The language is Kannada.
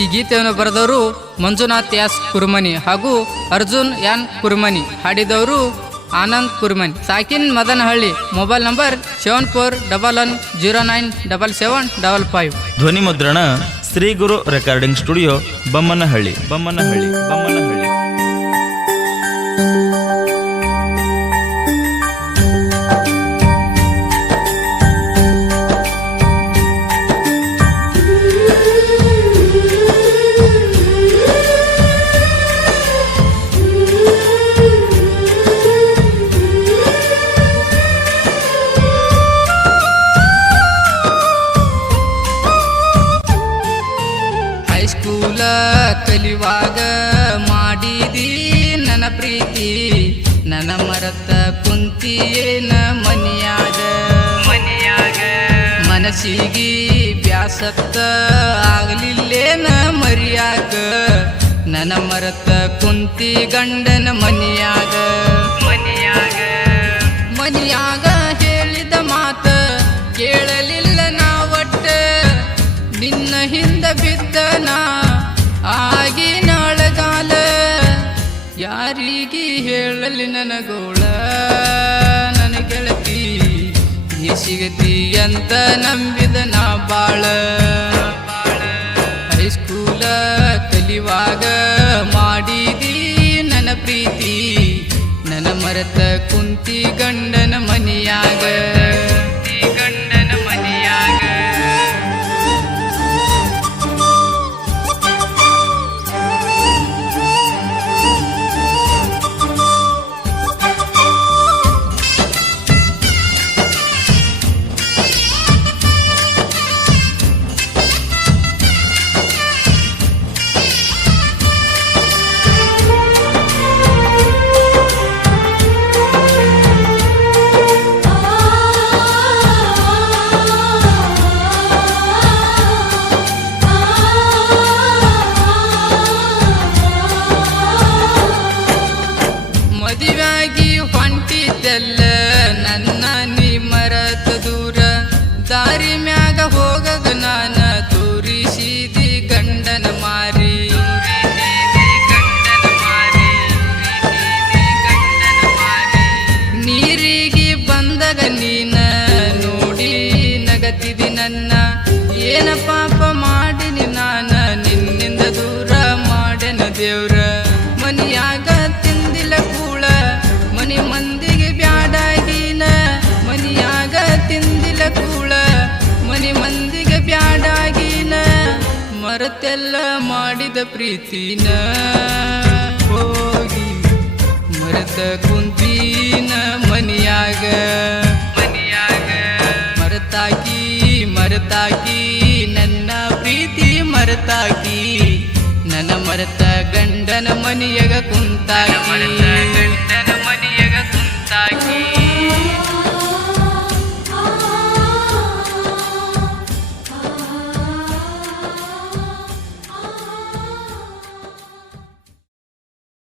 ಈ ಗೀತೆಯನ್ನು ಬರೆದವರು ಮಂಜುನಾಥ್ ಎಸ್ ಕುರ್ಮನಿ ಹಾಗೂ ಅರ್ಜುನ್ ಎನ್ ಕುರ್ಮನಿ. ಹಾಡಿದವರು ಆನಂದ್ ಕುರ್ಮನಿ. ಸಾಕಿನ್ ಮದನಹಳ್ಳಿ. Mobile number 7411097755. ಧ್ವನಿ ಮುದ್ರಣ ಶ್ರೀ ಗುರು ರೆಕಾರ್ಡಿಂಗ್ ಸ್ಟುಡಿಯೋ, ಬಮ್ಮನಹಳ್ಳಿ. ಹೈಸ್ಕೂಲ ಕಲಿವಾಗ ಮಾಡಿದಿ ನನ್ನ ಪ್ರೀತಿ, ನನ್ನ ಮರತ ಕುಂತಿಯೇನ ಮನಿಯಾಗ ಮನಸ್ಸಿಗೆ ಬ್ಯಾಸತ್ತ ಆಗಲಿಲ್ಲೇನ ಮರಿಯಾಗ, ನನ್ನ ಮರತ ಕುಂತಿ ಗಂಡನ ಮನಿಯಾಗ ಹೇಳಿದ ಮಾತ ಕೇಳಲಿಲ್ಲ ನಾ ಒಟ್ಟ, ನಿನ್ನ ಹಿಂದ ಬಿದ್ದನ ಆಗಿ ನಾಳಗಾಲ, ಯಾರಿಗೆ ಹೇಳಲಿ ನನಗೋಳ ನನ್ನ ಗೆಳತಿ, ನೀ ಸಿಗತಿ ಅಂತ ನಂಬಿದ ನಾ ಬಾಳ. ಹೈಸ್ಕೂಲ ಕಲಿವಾಗ ಮಾಡಿದಿ ನನ್ನ ಪ್ರೀತಿ, ನನ್ನ ಮರತ ಕುಂತಿ ಗಂಡನ ಮನಿಯಾಗ ಮದುವಾಗಿ ಹೊಂಟಿದ್ದೆಲ್ಲ ನನ್ನ ನೀ ಮರತ ದೂರ, ದಾರಿ ಮ್ಯಾಗ ಹೋಗಗ ನಾನ ತೋರಿಸಿದಿ ಗಂಡನ ಮಾರಿ. ನೀರಿಗೆ ಬಂದಾಗ ನೀನ ನೋಡಿ ನಗತಿದಿ ನನ್ನ, ಏನ ಪಾಪ ಮಾಡಿನಿ ನಾನ ನಿನ್ನಿಂದ ದೂರ ಮಾಡೆನ ದೇವ್ರ. ಮನಿಯಾಗ ತಿಂದಿಲ್ಲ ಕೂಳ ಮನಿ ಮಂದಿಗೆ ಬ್ಯಾಡಾಗಿನ, ಮನಿಯಾಗ ತಿಂದಿಲ್ಲ ಕೂಳ ಮನಿ ಮಂದಿಗೆ ಬ್ಯಾಡಾಗಿನ, ಮರತೆಲ್ಲ ಮಾಡಿದ ಪ್ರೀತಿನ ಹೋಗಿ ಮರೆತ ಕುಂತೀನ ಮನಿಯಾಗ ಮರತಾಕಿ ನನ್ನ ಪ್ರೀತಿ ಮರತಾಕಿ, ನನ್ನ ಮರತ ಗಂಡನ ಮನಿಯಾಗ ಕುಂತಾಕಿ.